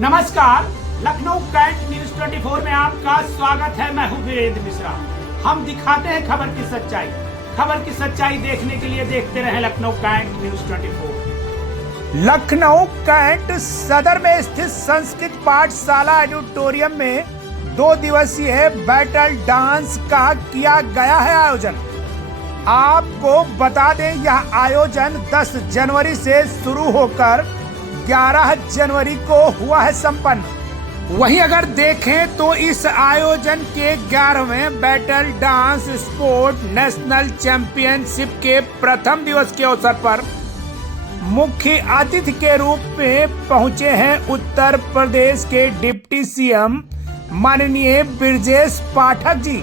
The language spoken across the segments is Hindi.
नमस्कार, लखनऊ कैंट न्यूज 24 में आपका स्वागत है। मैं हूं वीरेंद्र मिश्रा। हम दिखाते हैं खबर की सच्चाई। खबर की सच्चाई देखने के लिए देखते रहें Lucknow cantt news 24। Lucknow cantt Sadar में स्थित संस्कृत पाठशाला ऑडिटोरियम में 2 दिवसीय बैटल डांस का किया गया है आयोजन। आपको बता दें, यह आयोजन 10 जनवरी से शुरू होकर 11 जनवरी को हुआ है संपन्न। वहीं अगर देखें तो इस आयोजन के 11वें battle dance sport national championship के प्रथम दिवस के अवसर पर मुख्य अतिथि के रूप में पहुंचे हैं उत्तर प्रदेश के डिप्टी सीएम माननीय ब्रजेश पाठक जी,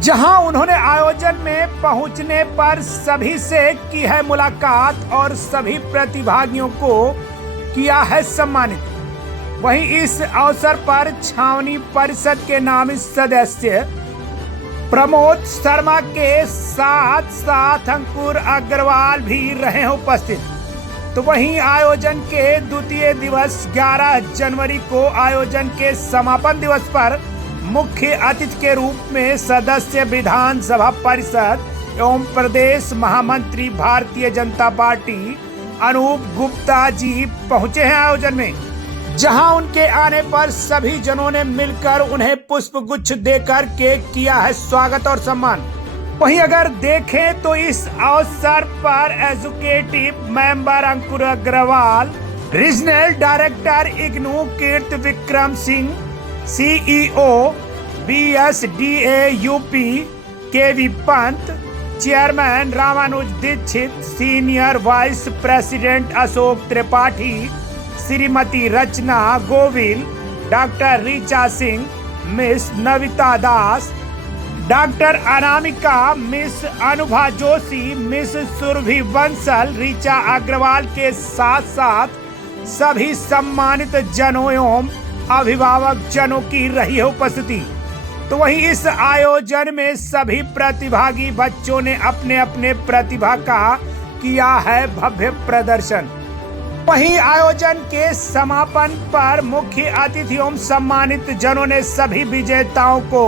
जहां उन्होंने आयोजन में पहुंचने पर सभी से की है मुलाकात और सभी प्रतिभागियों को किया है सम्मानित। वहीं इस अवसर पर छावनी परिषद के नामित सदस्य प्रमोद शर्मा के साथ साथ अंकुर अग्रवाल भी रहे उपस्थित। तो वहीं आयोजन के द्वितीय दिवस 11 जनवरी को आयोजन के समापन दिवस पर मुख्य अतिथि के रूप में सदस्य विधानसभा परिषद एवं प्रदेश महामंत्री भारतीय जनता पार्टी अनूप गुप्ता जी पहुंचे हैं आयोजन में, जहां उनके आने पर सभी जनों ने मिलकर उन्हें पुष्प गुच्छ देकर के किया है स्वागत और सम्मान। वहीं अगर देखें तो इस अवसर पर executive member Ankur Agarwal, regional director IGNOU Kirt Vikram Singh, CEO BSDA UP KV Pant, chairman Ramanuj Dixit, senior vice president Ashok Tripathi, Shrimati Rachna Govil, doctor Richa Singh, miss Navita Das, doctor Anamika, miss Anubha Joshi, miss Surbhi Bansal, Richa Agarwal के साथ साथ सभी सम्मानित जनों एवं अभिभावक जनों की रही है उपस्थिति। तो वहीं इस आयोजन में सभी प्रतिभागी बच्चों ने अपने अपने प्रतिभा का किया है भव्य प्रदर्शन। वहीं आयोजन के समापन पर मुख्य अतिथियों सम्मानित जनों ने सभी विजेताओं को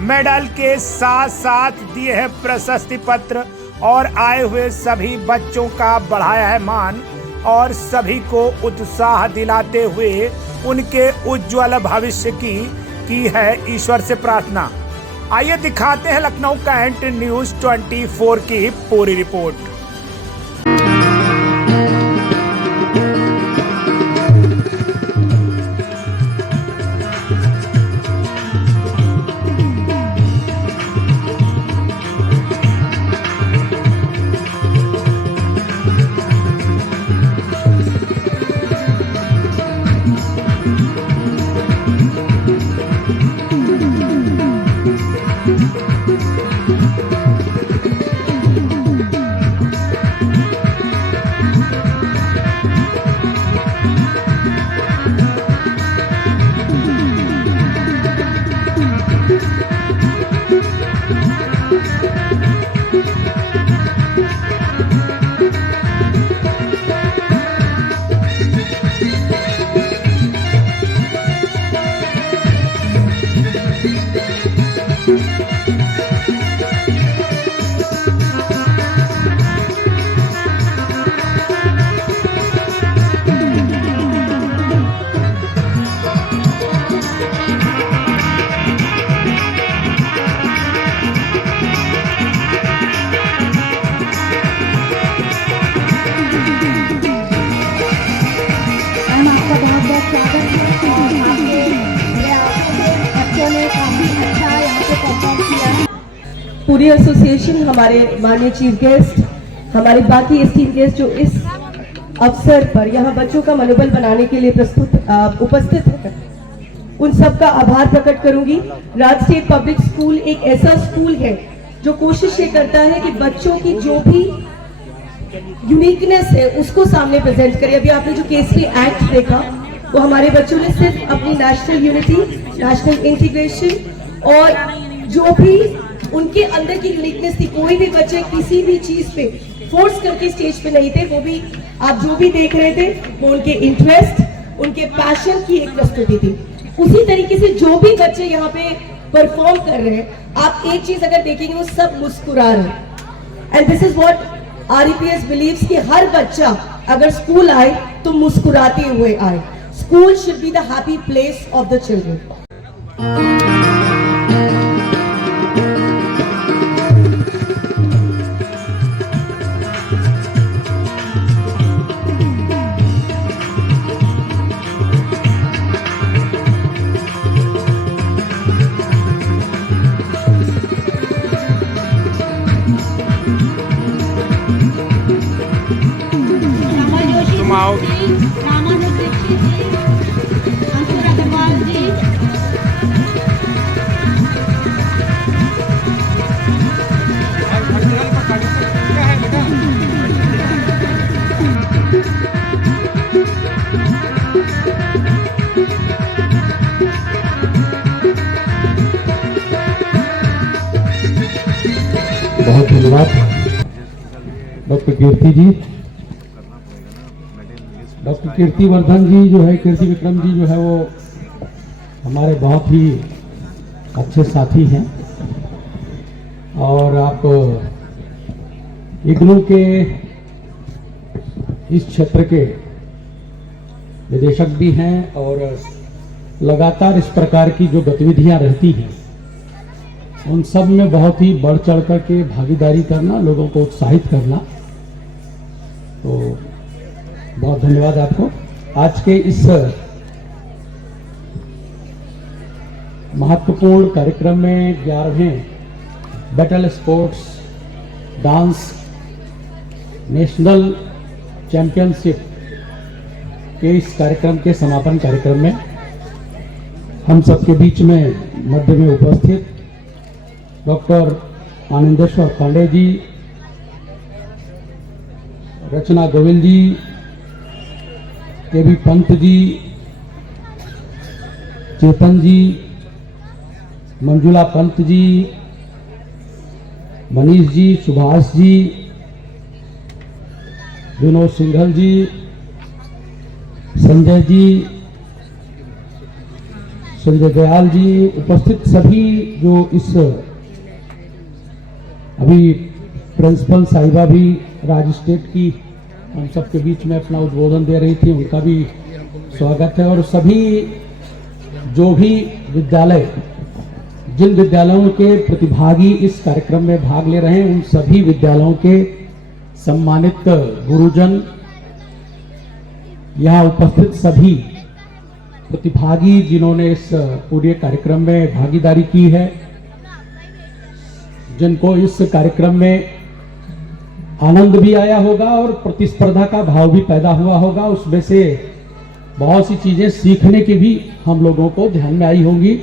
मेडल के साथ साथ दिए हैं प्रशस्ति पत्र और आए हुए सभी बच्चों का बढ़ाया है मान और सभी को उत्साह दिलाते हुए उनके उज्जवल भविष्य की है ईश्वर से प्रार्थना। आइए दिखाते हैं लखनऊ कैंट न्यूज 24 की पूरी रिपोर्ट। पूरी एसोसिएशन, हमारे माननीय चीफ गेस्ट, हमारे बाकी एस्टीम गेस्ट जो इस अवसर पर यहाँ बच्चों का मनोबल बनाने के लिए उपस्थित है, उन सब का आभार प्रकट करूंगी। राज स्टेट पब्लिक स्कूल एक ऐसा स्कूल है जो कोशिश ये करता है कि बच्चों की जो भी यूनिकनेस है उसको सामने प्रेजेंट करे। अभी आपने जो केसरी एक्ट देखा वो हमारे बच्चों ने सिर्फ अपनी नेशनल यूनिटी, नेशनल इंटीग्रेशन और जो भी उनके अंदर की यूनिकनेस थी, कोई भी बच्चे किसी भी चीज पे फोर्स करके स्टेज पे नहीं थे, वो भी आप जो भी देख रहे थे वो उनके इंटरेस्ट उनके पैशन की एक प्रस्तुति थी। उसी तरीके से जो भी बच्चे यहाँ पे परफॉर्म कर रहे हैं, आप एक चीज अगर देखेंगे वो सब मुस्कुरा रहे हैं। And this is what REPS believes कि हर बच्चा अगर स्कूल आए तो मुस्कुराते हुए आए। School should be the happy place of the children. बहुत धन्यवाद डॉक्टर कीर्ति जी। डॉक्टर कीर्ति वर्धन जी जो है, कीर्ति विक्रम जी जो है, वो हमारे बहुत ही अच्छे साथी हैं और आप इग्नू के इस क्षेत्र के निदेशक भी हैं और लगातार इस प्रकार की जो गतिविधियां रहती हैं उन सब में बहुत ही बढ़ चढ़ कर के भागीदारी करना, लोगों को उत्साहित करना, तो बहुत धन्यवाद आपको। आज के इस महत्वपूर्ण कार्यक्रम में 11वें battle sports dance national championship के इस कार्यक्रम के समापन कार्यक्रम में हम सबके बीच में मध्य में उपस्थित डॉक्टर आनंदेश्वर पांडे जी, रचना गोविल जी, केबी पंत जी, चेतन जी, मंजुला पंत जी, मनीष जी, सुभाष जी, विनोद सिंघल जी, संजय जी, संजय दयाल जी, उपस्थित सभी जो इस अभी प्रिंसिपल साहिबा भी राज स्टेट की हम सबके बीच में अपना उद्बोधन दे रही थी, उनका भी स्वागत है। और सभी जो भी विद्यालय, जिन विद्यालयों के प्रतिभागी इस कार्यक्रम में भाग ले रहे हैं, उन सभी विद्यालयों के सम्मानित गुरुजन, यहाँ उपस्थित सभी प्रतिभागी जिन्होंने इस पूरे कार्यक्रम में भागीदारी की है, जिनको इस कार्यक्रम में आनंद भी आया होगा और प्रतिस्पर्धा का भाव भी पैदा हुआ होगा, उसमें से बहुत सी चीजें सीखने की भी हम लोगों को ध्यान में आई होंगी।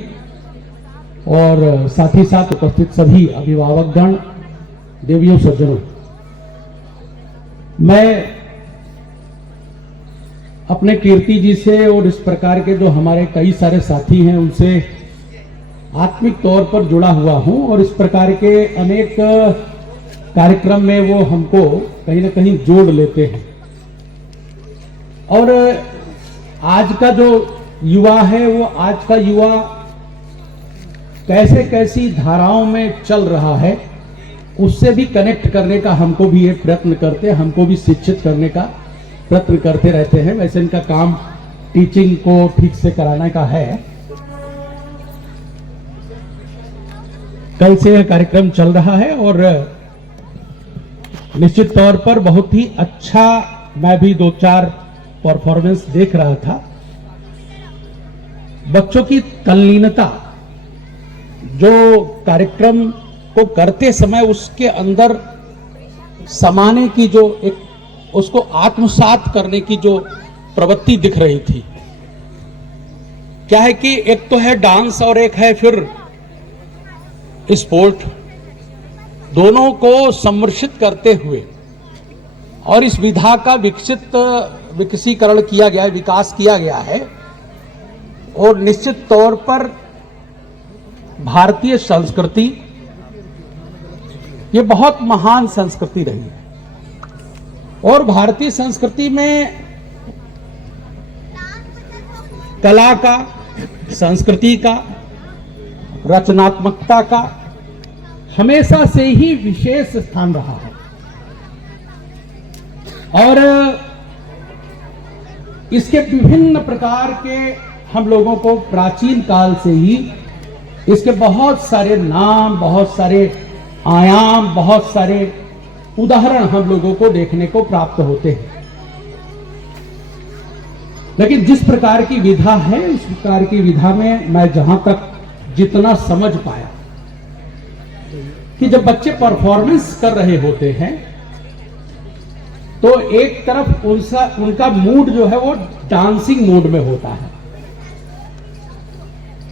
और साथ ही साथ उपस्थित सभी अभिभावकगण, देवियों, सज्जनों, मैं अपने कीर्ति जी से और इस प्रकार के जो हमारे कई सारे साथी हैं उनसे आत्मिक तौर पर जुड़ा हुआ हूं और इस प्रकार के अनेक कार्यक्रम में वो हमको कहीं ना कहीं जोड़ लेते हैं। और आज का जो युवा है, वो आज का युवा कैसे कैसी धाराओं में चल रहा है, उससे भी कनेक्ट करने का हमको भी एक प्रयत्न करते हैं, हमको भी शिक्षित करने का प्रयत्न करते रहते हैं। वैसे इनका काम टीचिंग को ठीक से कराने का है। कल से यह कार्यक्रम चल रहा है और निश्चित तौर पर बहुत ही अच्छा, मैं भी 2-4 परफॉर्मेंस देख रहा था। बच्चों की तल्लीनता, जो कार्यक्रम को करते समय उसके अंदर समाने की जो एक, उसको आत्मसात करने की जो प्रवृत्ति दिख रही थी। क्या है कि एक तो है डांस और एक है फिर स्पोर्ट, दोनों को सम्मिश्रित करते हुए और इस विधा का विकसीकरण किया गया है, विकास किया गया है। और निश्चित तौर पर भारतीय संस्कृति ये बहुत महान संस्कृति रही है और भारतीय संस्कृति में कला का, संस्कृति का, रचनात्मकता का हमेशा से ही विशेष स्थान रहा है। और इसके विभिन्न प्रकार के हम लोगों को प्राचीन काल से ही इसके बहुत सारे नाम, बहुत सारे आयाम, बहुत सारे उदाहरण हम लोगों को देखने को प्राप्त होते हैं। लेकिन जिस प्रकार की विधा है, उस प्रकार की विधा में मैं जहां तक जितना समझ पाया कि जब बच्चे परफॉर्मेंस कर रहे होते हैं तो एक तरफ उनका मूड जो है वो डांसिंग मूड में होता है,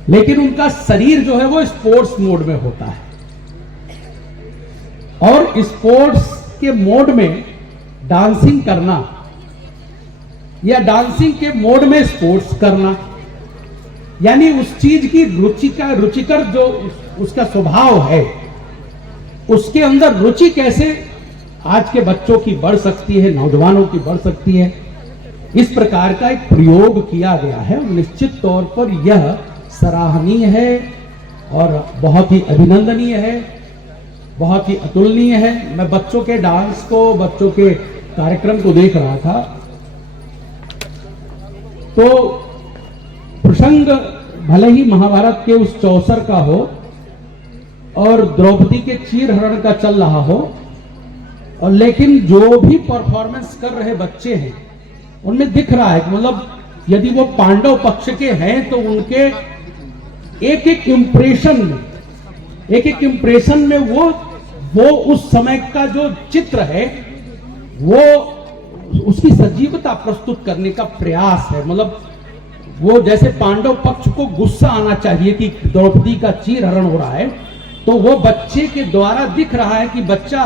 लेकिन उनका शरीर जो है वो स्पोर्ट्स मोड में होता है। और स्पोर्ट्स के मोड में डांसिंग करना या डांसिंग के मोड में स्पोर्ट्स करना, यानी उस चीज की रुचिकर जो उसका स्वभाव है, उसके अंदर रुचि कैसे आज के बच्चों की बढ़ सकती है, नौजवानों की बढ़ सकती है, इस प्रकार का एक प्रयोग किया गया है। निश्चित तौर पर यह सराहनीय है और बहुत ही अभिनंदनीय है, बहुत ही अतुलनीय है। मैं बच्चों के डांस को, बच्चों के कार्यक्रम को देख रहा था तो प्रसंग भले ही महाभारत के उस चौसर का हो और द्रौपदी के चीरहरण का चल रहा हो, और लेकिन जो भी परफॉर्मेंस कर रहे बच्चे हैं उनमें दिख रहा है कि मतलब यदि वो पांडव पक्ष के हैं तो उनके एक एक इंप्रेशन में वो उस समय का जो चित्र है वो उसकी सजीवता प्रस्तुत करने का प्रयास है। मतलब वो जैसे पांडव पक्ष को गुस्सा आना चाहिए कि द्रौपदी का चीरहरण हो रहा है, तो वो बच्चे के द्वारा दिख रहा है कि बच्चा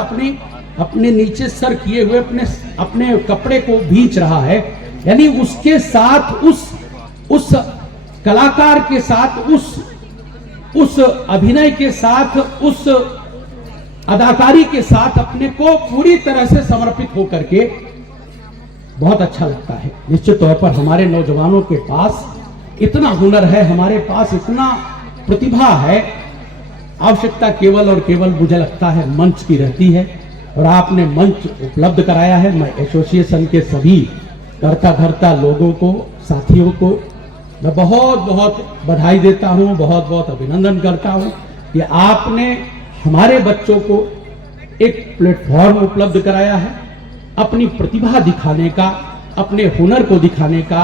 अपने नीचे सर किए हुए अपने कपड़े को भींच रहा है। यानी उसके साथ उस कलाकार के साथ, उस अभिनय के साथ, उस अदाकारी के साथ अपने को पूरी तरह से समर्पित होकर के बहुत अच्छा लगता है। निश्चित तौर पर हमारे नौजवानों के पास इतना हुनर है, हमारे पास इतना प्रतिभा है, आवश्यकता केवल और केवल मुझे लगता है मंच की रहती है, और आपने मंच उपलब्ध कराया है। मैं एसोसिएशन के सभी कर्ता धर्ता लोगों को, साथियों को मैं बहुत बहुत बधाई देता हूं, बहुत बहुत अभिनंदन करता हूं कि आपने हमारे बच्चों को एक प्लेटफॉर्म उपलब्ध कराया है, अपनी प्रतिभा दिखाने का, अपने हुनर को दिखाने का,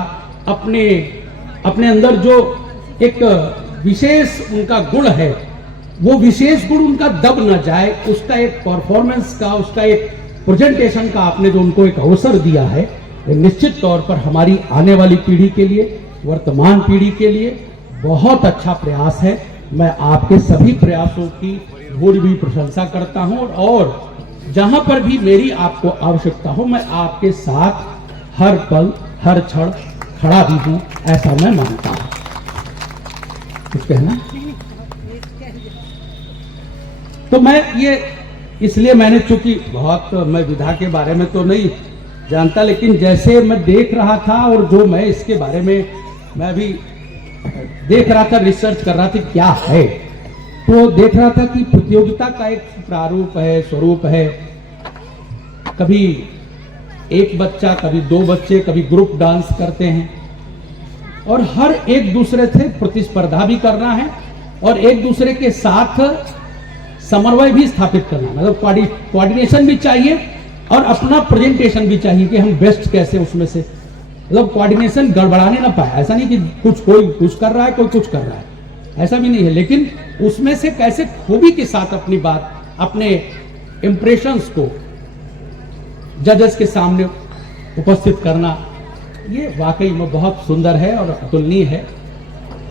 अपने अंदर जो एक विशेष उनका गुण है, वो विशेष गुण उनका दब न जाए, उसका एक परफॉर्मेंस का, उसका एक प्रेजेंटेशन का आपने जो उनको एक अवसर दिया है, ये निश्चित तौर पर हमारी आने वाली पीढ़ी के लिए, वर्तमान पीढ़ी के लिए बहुत अच्छा प्रयास है। मैं आपके सभी प्रयासों की पूरी भी प्रशंसा करता हूं, और जहां पर भी मेरी आपको आवश्यकता हो मैं आपके साथ हर पल हर क्षण खड़ा भी हूं, ऐसा मैं मानता हूं। कुछ कहना? तो मैं ये इसलिए मैंने, चूंकि बहुत मैं विधा के बारे में तो नहीं जानता, लेकिन जैसे मैं देख रहा था और जो मैं इसके बारे में मैं अभी देख रहा था, रिसर्च कर रहा था क्या है, तो देख रहा था कि प्रतियोगिता का एक प्रारूप है, स्वरूप है। कभी एक बच्चा, कभी दो बच्चे, कभी ग्रुप डांस करते हैं, और हर एक दूसरे से प्रतिस्पर्धा भी करना है और एक दूसरे के साथ समन्वय भी स्थापित करना, मतलब कोऑर्डिनेशन भी चाहिए और अपना प्रेजेंटेशन भी चाहिए कि हम बेस्ट कैसे उसमें से, मतलब कोऑर्डिनेशन गड़बड़ाने ना पाए। ऐसा नहीं कि कोई कुछ कर रहा है, कोई कुछ कर रहा है, ऐसा भी नहीं है, लेकिन उसमें से कैसे खूबी के साथ अपनी बात, अपने इंप्रेशंस को जजेस के सामने उपस्थित करना, ये वाकई में बहुत सुंदर है और अतुलनीय है।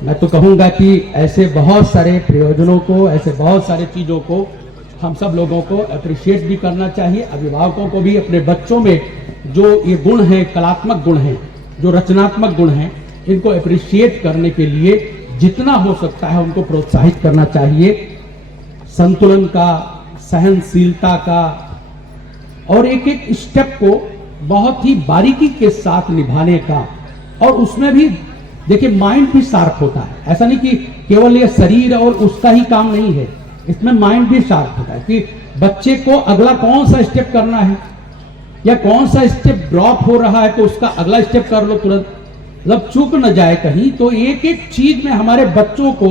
मैं तो कहूंगा कि ऐसे बहुत सारे प्रयोजनों को, ऐसे बहुत सारे चीजों को हम सब लोगों को अप्रिशिएट भी करना चाहिए। अभिभावकों को भी अपने बच्चों में जो ये गुण हैं, कलात्मक गुण हैं, जो रचनात्मक गुण हैं, इनको अप्रिशिएट करने के लिए जितना हो सकता है उनको प्रोत्साहित करना चाहिए। संतुलन का, सहनशीलता का, और एक एक स्टेप को बहुत ही बारीकी के साथ निभाने का, और उसमें भी देखिए माइंड भी शार्प होता है। ऐसा नहीं कि केवल ये शरीर और उसका ही काम नहीं है, इसमें माइंड भी शार्प होता है कि बच्चे को अगला कौन सा स्टेप करना है या कौन सा स्टेप ड्रॉप हो रहा है तो उसका अगला स्टेप कर लो तुरंत, मतलब चूक न जाए कहीं। तो एक एक चीज में हमारे बच्चों को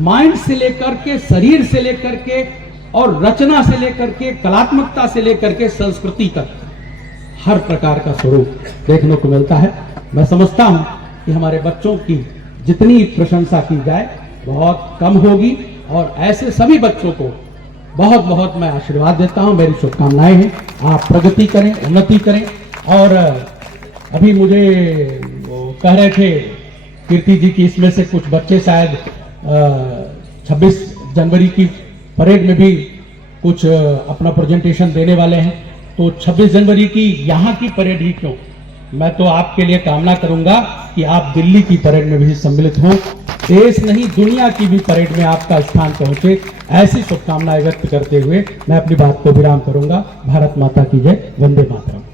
माइंड से लेकर के, शरीर से लेकर के और रचना से लेकर के, कलात्मकता से लेकर के संस्कृति तक हर प्रकार का स्वरूप देखने को मिलता है। मैं समझता हूं कि हमारे बच्चों की जितनी प्रशंसा की जाए बहुत कम होगी और ऐसे सभी बच्चों को बहुत बहुत मैं आशीर्वाद देता हूं। मेरी शुभकामनाएं हैं, आप प्रगति करें, उन्नति करें। और अभी मुझे वो कह रहे थे कीर्ति जी की इसमें से कुछ बच्चे शायद 26 जनवरी की परेड में भी कुछ अपना प्रेजेंटेशन देने वाले हैं। तो 26 जनवरी की यहाँ की परेड ही क्यों, मैं तो आपके लिए कामना करूंगा कि आप दिल्ली की परेड में भी सम्मिलित हों, देश नहीं दुनिया की भी परेड में आपका स्थान पहुंचे, ऐसी शुभकामनाएं व्यक्त करते हुए मैं अपनी बात को विराम करूंगा। भारत माता की जय, वंदे मातरम।